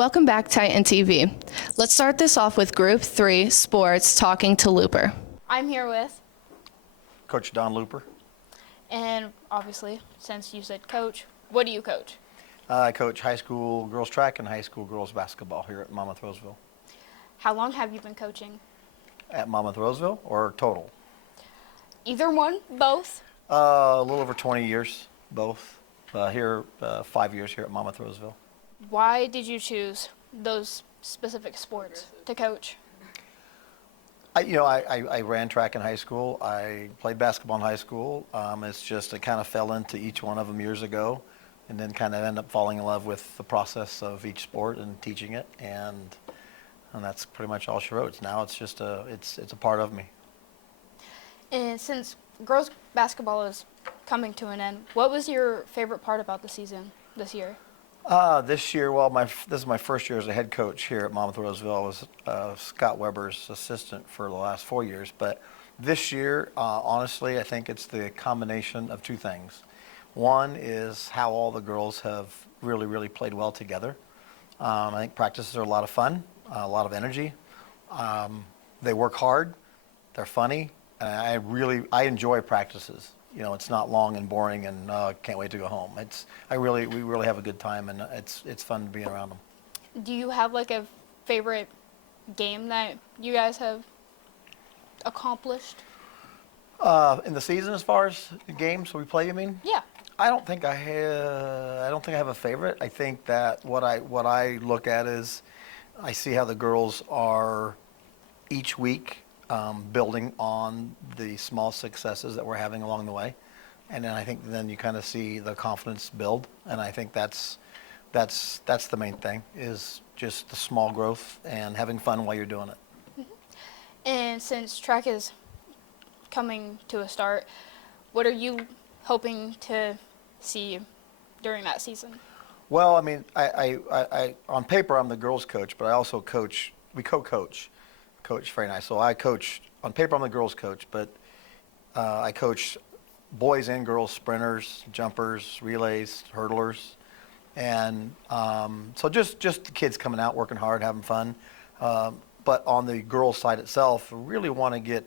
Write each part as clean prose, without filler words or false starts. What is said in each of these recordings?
Welcome back, Titan TV. Let's start this off with Group 3 Sports talking to Looper. I'm here with, Coach Don Looper. and obviously, since you said coach, what do you coach? I coach high school girls track and high school girls basketball here at Monmouth Roseville. How long have you been coaching? At Monmouth Roseville or total? Either one, both? A little over 20 years, both. Here, 5 years here at Monmouth Roseville. Why did you choose those specific sports to coach? I ran track in high school. I played basketball in high school. It's just I kind of fell into each one of them years ago, and then kind of ended up falling in love with the process of each sport and teaching it, and that's pretty much all she wrote. Now it's just it's a part of me. And since girls basketball is coming to an end, what was your favorite part about the season this year? This year, this is my first year as a head coach here at Monmouth Roseville. I was Scott Weber's assistant for the last 4 years. But this year, honestly, I think it's the combination of two things. One is how all the girls have really, really played well together. I think practices are a lot of fun, a lot of energy. They work hard. They're funny. And I enjoy practices. You know, it's not long and boring and can't wait to go home. We really have a good time, and it's fun being around them. Do you have like a favorite game that you guys have accomplished? In the season, as far as the games we play, you mean? Yeah. I don't think I have a favorite. I think that what I look at is I see how the girls are each week building on the small successes that we're having along the way, and then I think you kind of see the confidence build, and I think that's the main thing, is just the small growth and having fun while you're doing it. Mm-hmm. And since track is coming to a start, what are you hoping to see during that season? Well, I mean, I on paper I'm the girls coach, but I also coach. We co-coach. Coach Frey and I. So I coach, on paper I'm the girls coach, but I coach boys and girls sprinters, jumpers, relays, hurdlers, and so just the kids coming out, working hard, having fun. But on the girls side itself, we really want to get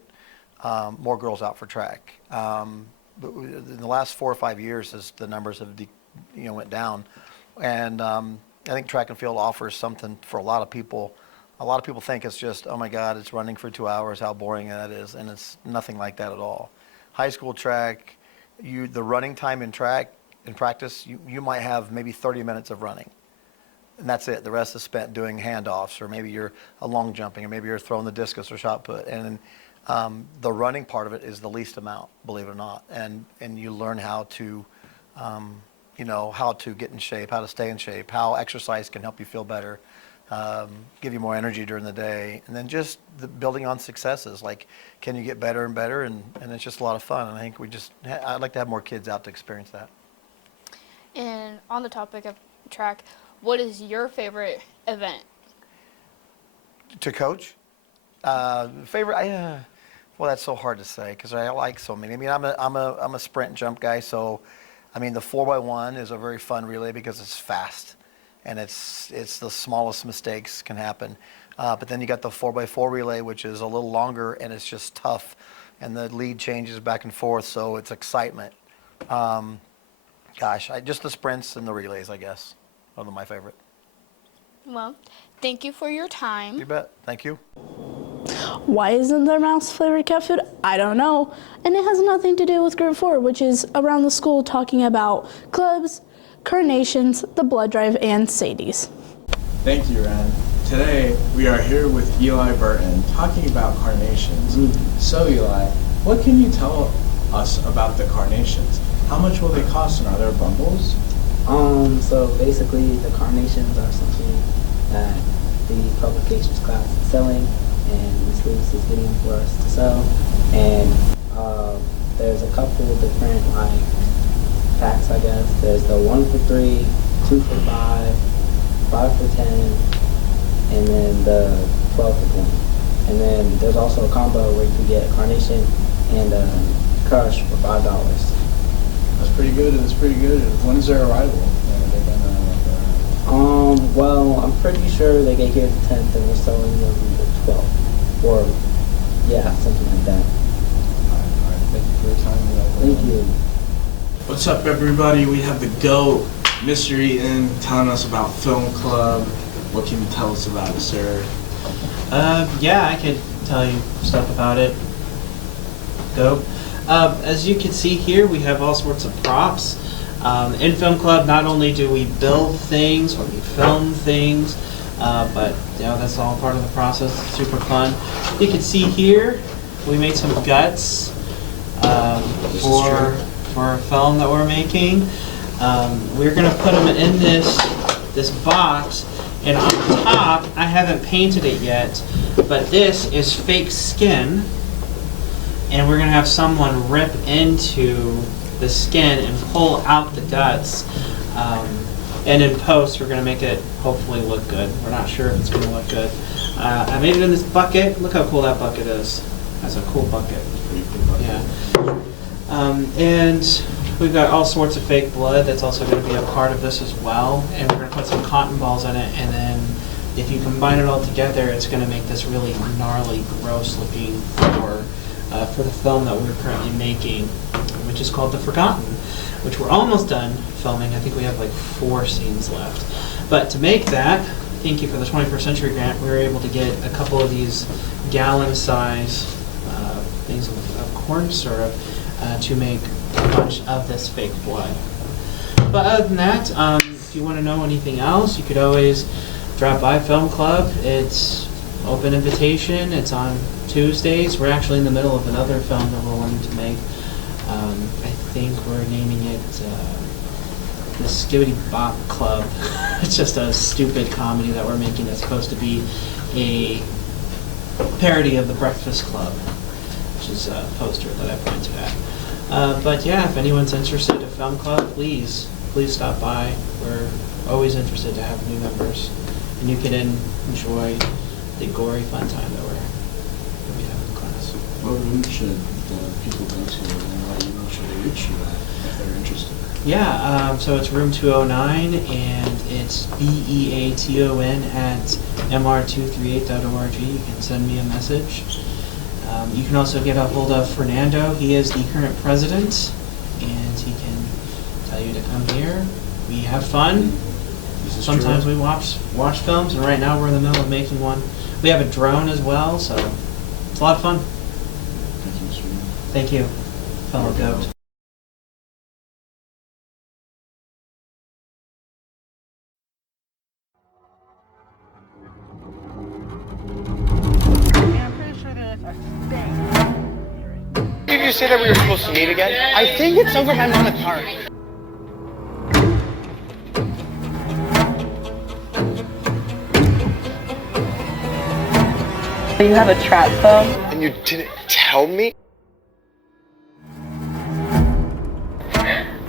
more girls out for track. But in the last 4 or 5 years, as the numbers have went down, and I think track and field offers something for a lot of people. A lot of people think it's just, oh my God, it's running for 2 hours, how boring that is, and it's nothing like that at all. High school track, the running time in track, in practice, you might have maybe 30 minutes of running, and that's it. The rest is spent doing handoffs, or maybe you're a long jumping, or maybe you're throwing the discus or shot put, and the running part of it is the least amount, believe it or not, and you learn how to, how to get in shape, how to stay in shape, how exercise can help you feel better. Give you more energy during the day, and then just building on successes, like can you get better and better, and it's just a lot of fun, and I think I'd like to have more kids out to experience that. And on the topic of track, what is your favorite event? To coach? Favorite? Well, that's so hard to say because I like so many. I mean, I'm a sprint and jump guy, so I mean the 4x1 is a very fun relay because it's fast. And it's the smallest mistakes can happen. But then you got the 4x4 relay, which is a little longer, and it's just tough. And the lead changes back and forth, so it's excitement. Just the sprints and the relays, I guess, are my favorite. Well, thank you for your time. You bet. Thank you. Why isn't there mouse-flavored cat food? I don't know. And it has nothing to do with Group 4, which is around the school talking about clubs, carnations, the blood drive, and Sadie's. Thank you, Ren. Today, we are here with Eli Burton talking about carnations. So, Eli, what can you tell us about the carnations? How much will they cost, and are there bundles? So basically, the carnations are something that the publications class is selling, and Ms. Lewis is getting them for us to sell. And there's a couple different, packs, I guess. There's the 1 for 3, 2 for 5, 5 for 10, and then the 12 for 20. And then there's also a combo where you can get a carnation and a crush for $5. That's pretty good. That's pretty good. When is their arrival? When are they gonna Well, I'm pretty sure they get here the 10th and we're selling them the 12th. Or, yeah, something like that. All right, thank you for your time. Thank you. What's up, everybody? We have the GOAT, Mr. Eaton, telling us about Film Club. What can you tell us about it, sir? Yeah, I could tell you stuff about it. Go. As you can see here, we have all sorts of props. In Film Club, not only do we build things or we film things, but you know, that's all part of the process. It's super fun. You can see here, we made some guts for a film that we're making. We're gonna put them in this box, and on top, I haven't painted it yet, but this is fake skin, and we're gonna have someone rip into the skin and pull out the guts. And in post, we're gonna make it hopefully look good. We're not sure if it's gonna look good. I made it in this bucket. Look how cool that bucket is. That's a cool bucket. Pretty big bucket. Yeah. And we've got all sorts of fake blood that's also going to be a part of this as well. And we're going to put some cotton balls in it, and then if you combine it all together, it's going to make this really gnarly, gross looking for the film that we're currently making, which is called The Forgotten, which we're almost done filming. I think we have like 4 scenes left. But to make that, thank you for the 21st Century Grant, we were able to get a couple of these gallon-size things of corn syrup to make a bunch of this fake blood. But other than that, if you want to know anything else, you could always drop by Film Club. It's open invitation. It's on Tuesdays. We're actually in the middle of another film that we're wanting to make. I think we're naming it the Skibbity Bop Club. It's just a stupid comedy that we're making that's supposed to be a parody of The Breakfast Club, which is a poster that I pointed at. But yeah, if anyone's interested in Film Club, please stop by. We're always interested to have new members, and you can enjoy the gory fun time that we have in class. What room should the people go to, and what email should they reach you at if they're interested? Yeah, so it's room 209, and it's BEATON at mr238.org. You can send me a message. You can also get a hold of Fernando. He is the current president, and he can tell you to come here. We have fun. Sometimes we watch films, and right now we're in the middle of making one. We have a drone as well, so it's a lot of fun. Thank you, Mr. Eaton. Thank you, fellow goat. Did you say that we were supposed to meet again? I think it's over by Monmouth Park. You have a trap phone? And you didn't tell me?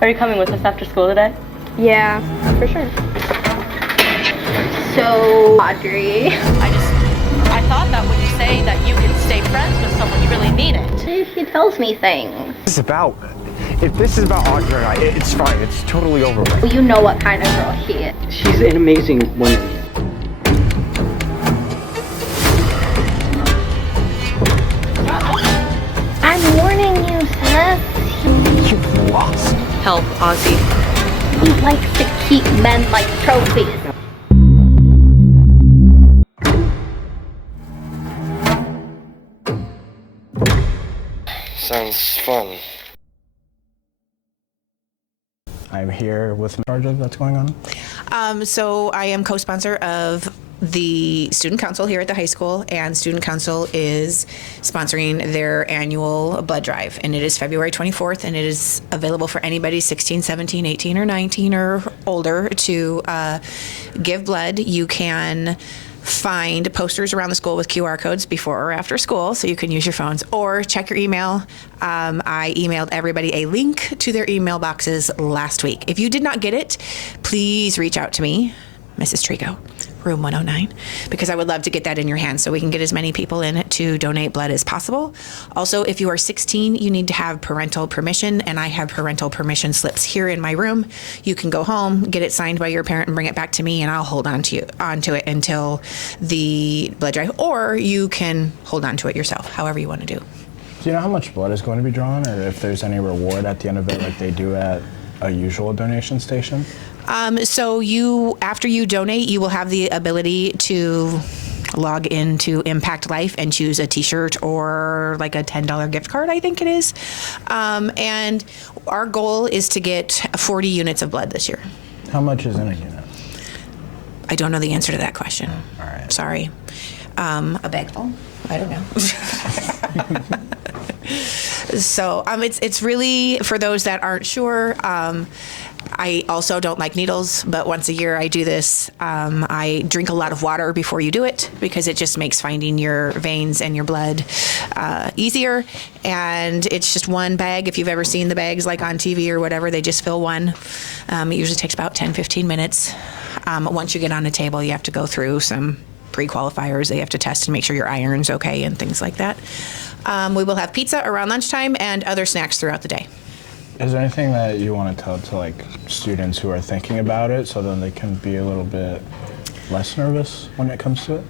Are you coming with us after school today? Yeah, for sure. So, Audrey. I thought that when you say that you can stay friends with someone, you really mean it. He tells me things. If this is about Audrey, it's fine. It's totally over with. Well, you know what kind of girl she is. She's an amazing woman. I'm warning you, Seth. You've lost. Help, Ozzy. He likes to keep men like trophies. Sounds fun. I'm here with charge of that's going on. So I am co-sponsor of the Student Council here at the high school, and Student Council is sponsoring their annual blood drive, and it is February 24th, and it is available for anybody 16, 17, 18, or 19 or older to give blood. You can find posters around the school with QR codes before or after school, so you can use your phones or check your email. I emailed everybody a link to their email boxes last week. If you did not get it, please reach out to me, Mrs. Trigo, room 109, because I would love to get that in your hands so we can get as many people in to donate blood as possible. Also, if you are 16, you need to have parental permission, and I have parental permission slips here in my room. You can go home, get it signed by your parent, and bring it back to me, and I'll hold onto it until the blood drive, or you can hold on to it yourself, however you want to do. Do you know how much blood is going to be drawn, or if there's any reward at the end of it like they do at a usual donation station? So after you donate, you will have the ability to log into Impact Life and choose a t-shirt or like a $10 gift card, I think it is. And our goal is to get 40 units of blood this year. How much is in a unit? I don't know the answer to that question. All right. Sorry. A bagful? I don't know. So it's really, for those that aren't sure, I also don't like needles, but once a year I do this. I drink a lot of water before you do it because it just makes finding your veins and your blood easier. And it's just one bag. If you've ever seen the bags like on TV or whatever, they just fill one. It usually takes about 10-15 minutes. Once you get on a table, you have to go through some pre-qualifiers. They have to test and make sure your iron's okay and things like that. We will have pizza around lunchtime and other snacks throughout the day. Is there anything that you want to tell to like students who are thinking about it so then they can be a little bit less nervous when it comes to it?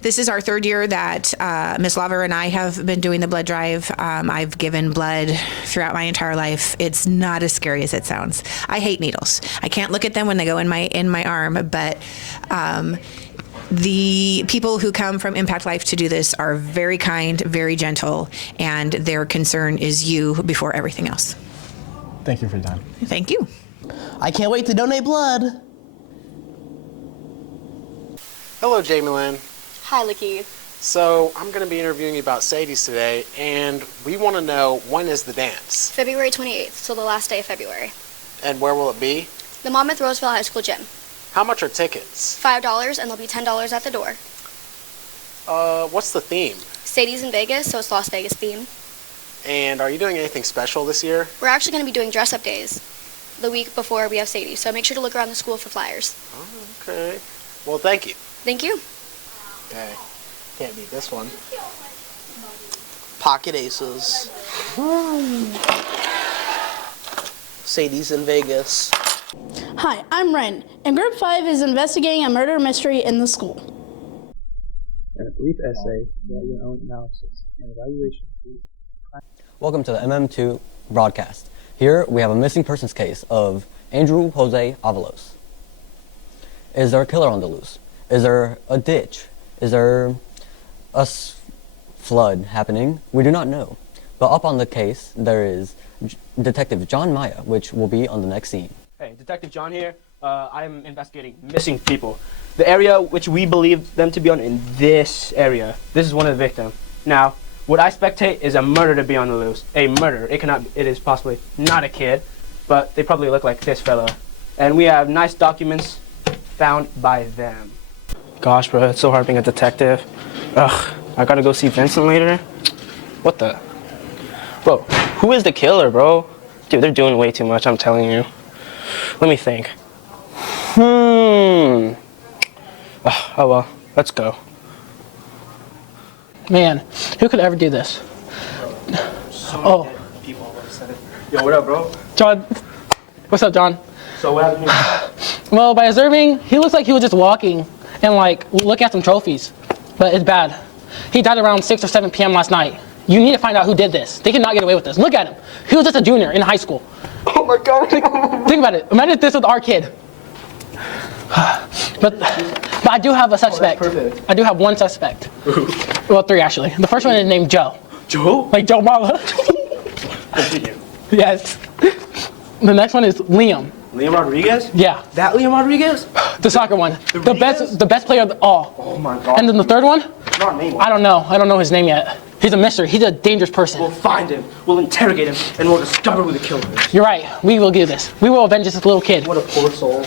This is our third year that Ms. Laver and I have been doing the blood drive. I've given blood throughout my entire life. It's not as scary as it sounds. I hate needles. I can't look at them when they go in my arm, but the people who come from Impact Life to do this are very kind, very gentle, and their concern is you before everything else. Thank you for your time. Thank you. I can't wait to donate blood. Hello, Jamie Lynn. Hi, Lakeith. So I'm going to be interviewing you about Sadie's today, and we want to know, when is the dance? February 28th, so the last day of February. And where will it be? The Monmouth Roseville High School gym. How much are tickets? $5, and there'll be $10 at the door. What's the theme? Sadie's in Vegas, so it's Las Vegas theme. And are you doing anything special this year? We're actually going to be doing dress-up days the week before we have Sadie, so make sure to look around the school for flyers. Oh, okay. Well, thank you. Thank you. Okay. Can't beat this one. Pocket Aces. Sadie's in Vegas. Hi, I'm Ren, and Group 5 is investigating a murder mystery in the school. And a brief essay about your own analysis and evaluation. Welcome to the MM2 broadcast. Here we have a missing persons case of Andrew Jose Avalos. Is there a killer on the loose? Is there a ditch? Is there a flood happening? We do not know. But up on the case, there is Detective John Maya, which will be on the next scene. Hey, Detective John here. I'm investigating missing people. The area which we believe them to be on in this area. This is one of the victims. Now, what I spectate is a murder to be on the loose. A murder. It is possibly not a kid, but they probably look like this fella. And we have nice documents found by them. Gosh, bro, it's so hard being a detective. Ugh, I gotta go see Vincent later. What the? Bro, who is the killer, bro? Dude, they're doing way too much, I'm telling you. Let me think. Oh well, let's go. Man, who could ever do this? Oh. Yo, what up, bro? John. What's up, John? So what happened here? Well, by observing, he looks like he was just walking and like look at some trophies, but it's bad. He died around 6 or 7 p.m. last night. You need to find out who did this. They cannot get away with this. Look at him. He was just a junior in high school. Oh my God. Think about it. Imagine if this was our kid. But I do have a suspect. Oh, that's perfect. I do have one suspect. Well, 3 actually. The first one is named Joe. Joe? Like Joe Mala. Yes. The next one is Liam. Liam Rodriguez? Yeah. That Liam Rodriguez? The soccer one. The best player of all. Oh my God. And then the third one? Not name. I don't know. I don't know his name yet. He's a mystery. He's a dangerous person. We'll find him. We'll interrogate him, and we'll discover who the killer is. You're right. We will do this. We will avenge this little kid. What a poor soul.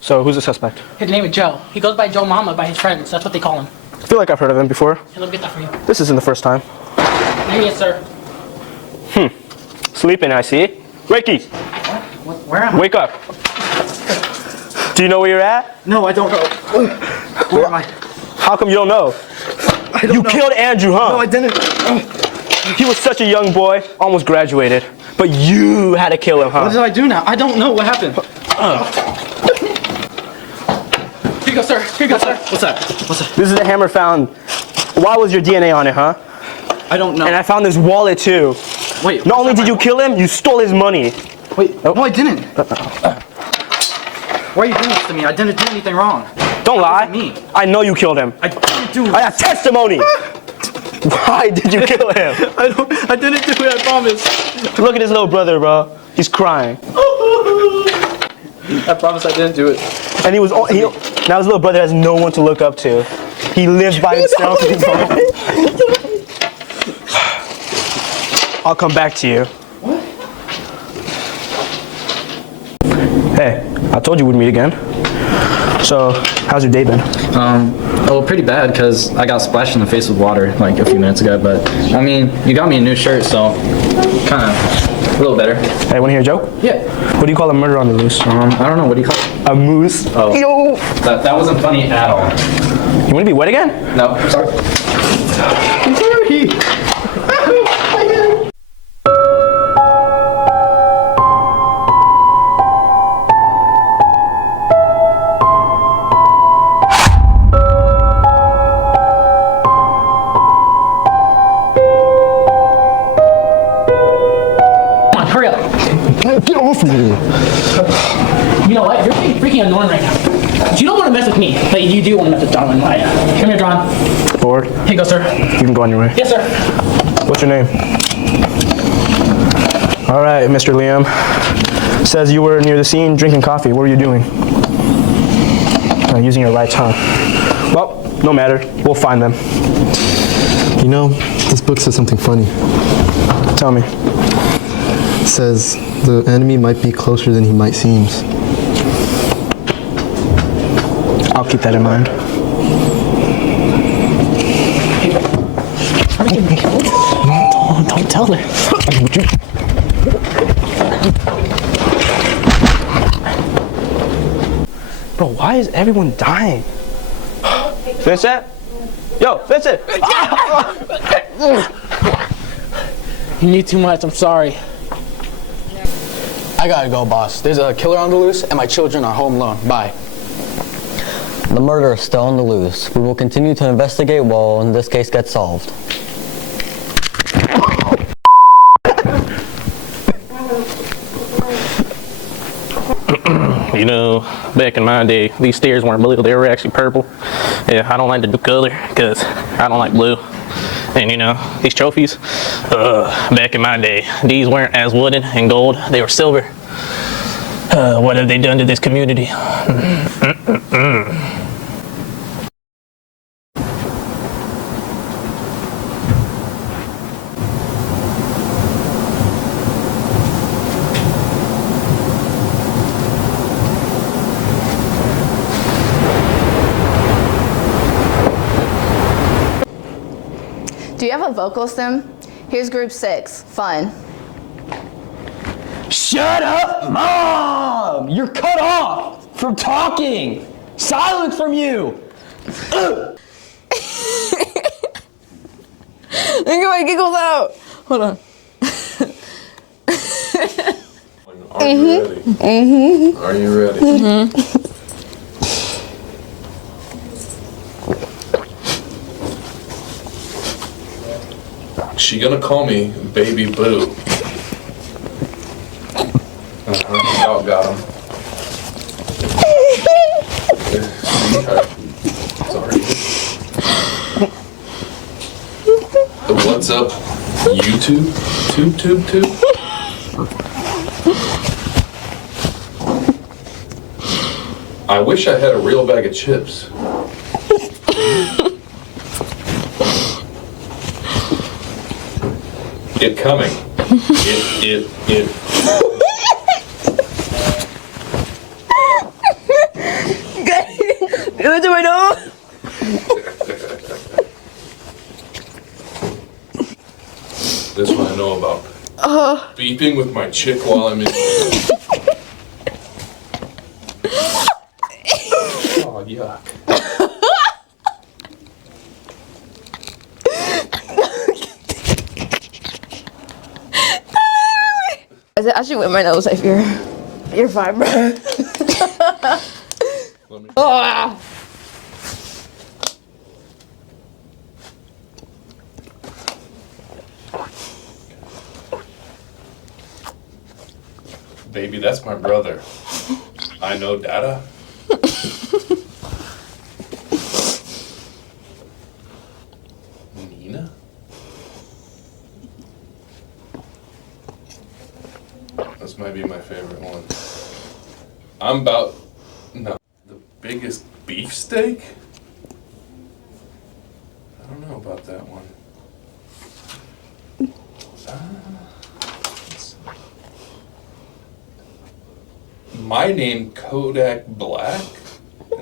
So, who's the suspect? His name is Joe. He goes by Joe Mama by his friends. That's what they call him. I feel like I've heard of him before. Hey, let me get that for you. This isn't the first time. Maybe yes, sir. Sleeping, I see. Wakey! Where am I? Wake up. Do you know where you're at? No, I don't know. Where am I? How come you don't know? You killed Andrew, huh? No, I didn't. He was such a young boy, almost graduated. But you had to kill him, huh? What did I do now? I don't know what happened. Here you go, sir. Here you go, sir. What's that? What's that? This is the hammer found. Why was your DNA on it, huh? I don't know. And I found this wallet too. Wait. Not only did you kill him, you stole his money. Wait. No, I didn't. Why are you doing this to me? I didn't do anything wrong. Don't lie. Me. I know you killed him. I didn't do it. I have testimony. Why did you kill him? I didn't do it, I promise. Look at his little brother, bro. He's crying. I promise I didn't do it. And now his little brother has no one to look up to. He lives by himself. I'll come back to you. What? Hey, I told you we'd meet again. So, how's your day been? Oh, pretty bad because I got splashed in the face with water like a few minutes ago. But I mean, you got me a new shirt, so kind of a little better. Hey, want to hear a joke? Yeah. What do you call a murder on the loose? I don't know. What do you call it? A moose. Oh. Yo. That wasn't funny at all. You want to be wet again? No. Sorry. I'm sorry. Hurry up. Get off me. You know what? You're being freaking annoying right now. You don't want to mess with me, but you do want to mess with John. Right? Come here, John. Bored? Here you go, sir. You can go on your way. Yes, sir. What's your name? All right, Mr. Liam. Says you were near the scene drinking coffee. What were you doing? Using your right tongue. Well, no matter. We'll find them. You know, this book says something funny. Tell me. It says the enemy might be closer than he might seem. I'll keep that in mind. No, don't tell her. Bro, why is everyone dying? Vincent? Yo, Vincent! You need too much, I'm sorry. I gotta go, boss. There's a killer on the loose, and my children are home alone. Bye. The murder is still on the loose. We will continue to investigate while this case gets solved. You know, back in my day, these stairs weren't blue, they were actually purple. Yeah, I don't like the blue color because I don't like blue. And you know, these trophies, back in my day, these weren't as wooden and gold, they were silver. What have they done to this community? Do you have a vocal stim? Here's group 6, fun. Shut up, Mom! You're cut off from talking! Silence from you! Look at my giggles out. Hold on. Are you ready? Mm-hmm. Are you ready? Mm-hmm. She gonna call me Baby Boo. Y'all got him. Sorry. What's up, YouTube? Tube? I wish I had a real bag of chips. It coming. It. What do I know? This one I know about. Beeping with my chick while I'm in. Oh, yuck. I should wet my nose if you're fine, bro. Ah. Baby, that's my brother. I know data. Nina? This might be my favorite one. No. The biggest beefsteak? I don't know about that one. My name, Kodak Black?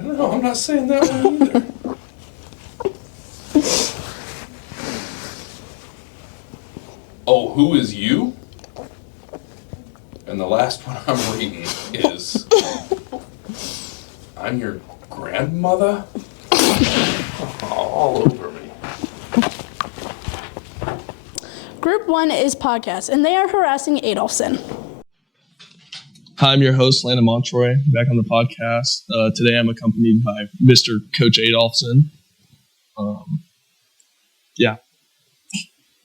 No, I'm not saying that one either. Oh, who is you? And the last one I'm reading is, I'm your grandmother? All over me. Group 1 is podcast, and they are harassing Adolphson. Hi, I'm your host, Landon Montroy, back on the podcast. Today I'm accompanied by Mr. Coach Adolphson. Yeah.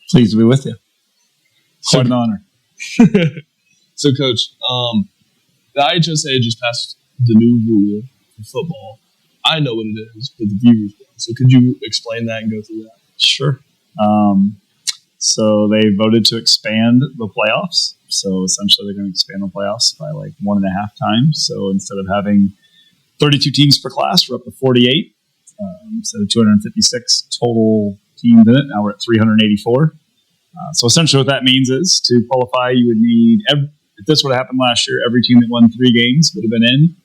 Pleased to be with you. Quite an honor. So, Coach, the IHSA just passed the new rule for football. I know what it is, but the viewers don't. So could you explain that and go through that? Sure. So they voted to expand the playoffs. So essentially they're going to expand the playoffs by like 1.5 times. So instead of having 32 teams per class, we're up to 48. Instead of 256 total teams in it, now we're at 384. So essentially what that means is to qualify, you would need, if this would have happened last year, every team that won 3 games would have been in,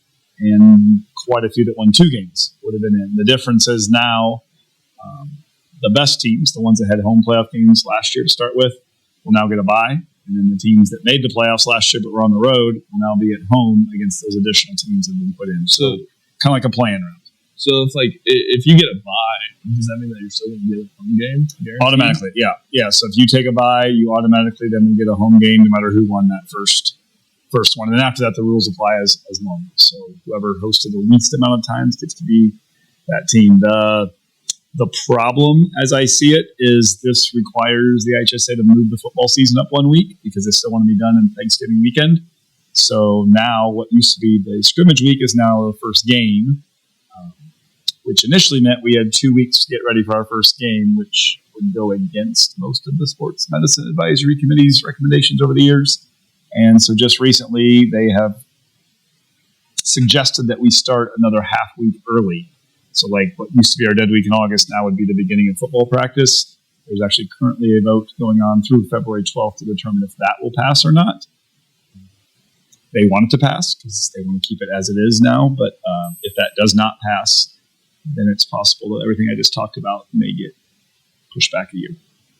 and quite a few that won 2 games would have been in. The difference is now the best teams, the ones that had home playoff games last year to start with, will now get a bye. And then the teams that made the playoffs last year but were on the road will now be at home against those additional teams that have been put in. So kind of like a playing round. So if you get a bye, does that mean that you're still going to get a home game? Guaranteed? Automatically, yeah. So if you take a bye, you automatically then will get a home game no matter who won that first one. And then after that, the rules apply as normal. So whoever hosted the least amount of times gets to be that team. The problem, as I see it, is this requires the IHSA to move the football season up 1 week because they still want to be done in Thanksgiving weekend. So now what used to be the scrimmage week is now the first game, which initially meant we had 2 weeks to get ready for our first game, which would go against most of the sports medicine advisory committee's recommendations over the years. And so just recently they have suggested that we start another half week early. So like what used to be our dead week in August now would be the beginning of football practice. There's actually currently a vote going on through February 12th to determine if that will pass or not. They want it to pass because they want to keep it as it is now. But if that does not pass, then it's possible that everything I just talked about may get pushed back a year.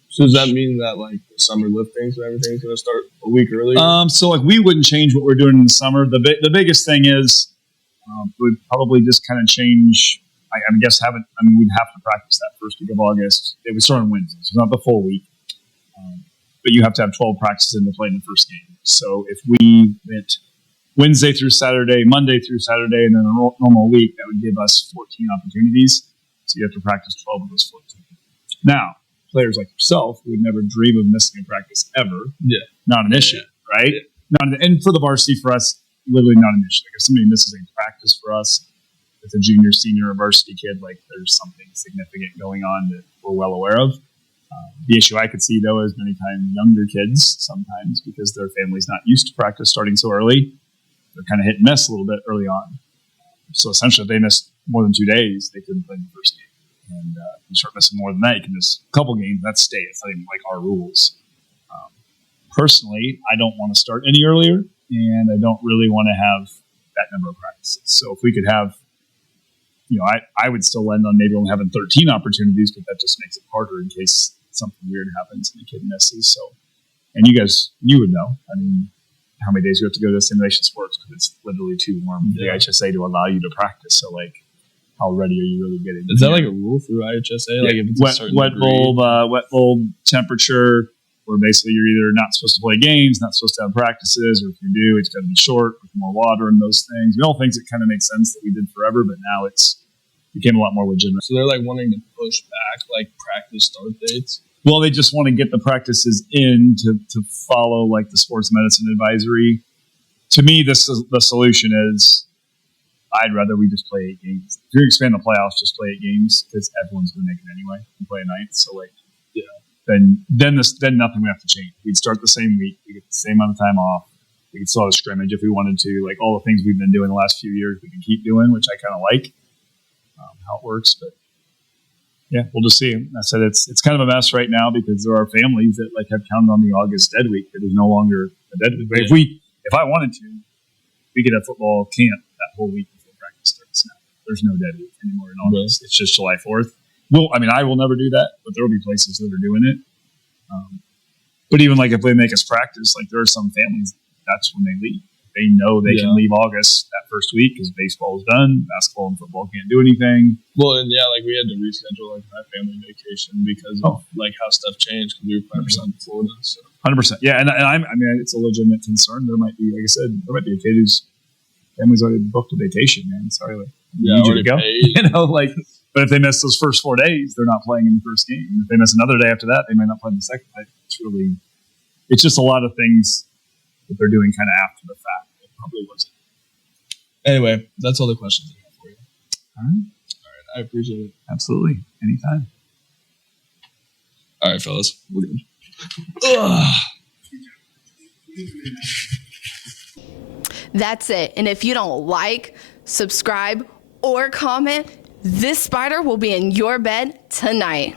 So does that mean that like the summer liftings and everything's going to start a week earlier? So like we wouldn't change what we're doing in the summer. The biggest thing is would probably just kind of change. We'd have to practice that first week of August. It would start on Wednesday, so not the full week. But you have to have 12 practices in to play in the first game. So if we went Wednesday through Saturday, Monday through Saturday, and then a normal week, that would give us 14 opportunities. So you have to practice 12 of those 14. Now, players like yourself would never dream of missing a practice ever. Yeah. Not an issue, right? And for the varsity, for us, literally not an issue. Like if somebody misses a practice for us, with a junior, senior, or varsity kid, like there's something significant going on that we're well aware of. The issue I could see, though, is many times younger kids, sometimes because their family's not used to practice starting so early, they're kind of hit and miss a little bit early on. So essentially, if they miss more than 2 days, they couldn't play in the first game. And you start missing more than that, you can miss a couple games. That's state. It's not even like our rules. Personally, I don't want to start any earlier, and I don't really want to have that number of practices. So if we could have, I would still end on maybe only having 13 opportunities, but that just makes it harder in case something weird happens and the kid misses. So, and you would know, how many days you have to go to simulation sports because it's literally too warm for the IHSA to allow you to practice. So like how ready are you really getting? Is that like a rule through IHSA? Like if it's a certain wet degree? bulb temperature, where basically you're either not supposed to play games, not supposed to have practices, or if you do, it's got to be short with more water and those things. We all things that kind of make sense that we did forever, but now it's became a lot more legitimate. So they're like wanting to push back like practice start dates. Well, they just want to get the practices in to follow like the sports medicine advisory. To me, the solution is I'd rather we just play 8 games. If you're expanding the playoffs, just play 8 games because everyone's going to make it anyway and play a night. So like, yeah, then nothing would have to change. We'd start the same week. We get the same amount of time off. We could still have a scrimmage if we wanted to. Like all the things we've been doing the last few years, we can keep doing, which I kind of like how it works. But yeah, we'll just see. I said it's kind of a mess right now because there are families that like have counted on the August dead week. It is no longer a dead week. But if I wanted to, we could have football camp that whole week before practice starts now. There's no dead week anymore in August. It's just July 4th. I will never do that, but there will be places that are doing it. But even like if they make us practice, like there are some families, that's when they leave. They know they can leave August that first week because baseball is done, basketball and football can't do anything. Well, and yeah, like we had to reschedule like my family vacation because of like how stuff changed because we were playing in Florida. So 100%, yeah, and I mean it's a legitimate concern. There might be, like I said, there might be a kid whose family's already booked a vacation. Man, sorry, like need you to go. Like, but if they miss those first 4 days, they're not playing in the first game. If they miss another day after that, they may not play in the second. It's just a lot of things that they're doing kind of after the fact. It probably wasn't. Anyway, that's all the questions I have for you. All right. I appreciate it. Absolutely. Anytime. All right, fellas. We're good. That's it. And if you don't like, subscribe, or comment, this spider will be in your bed tonight.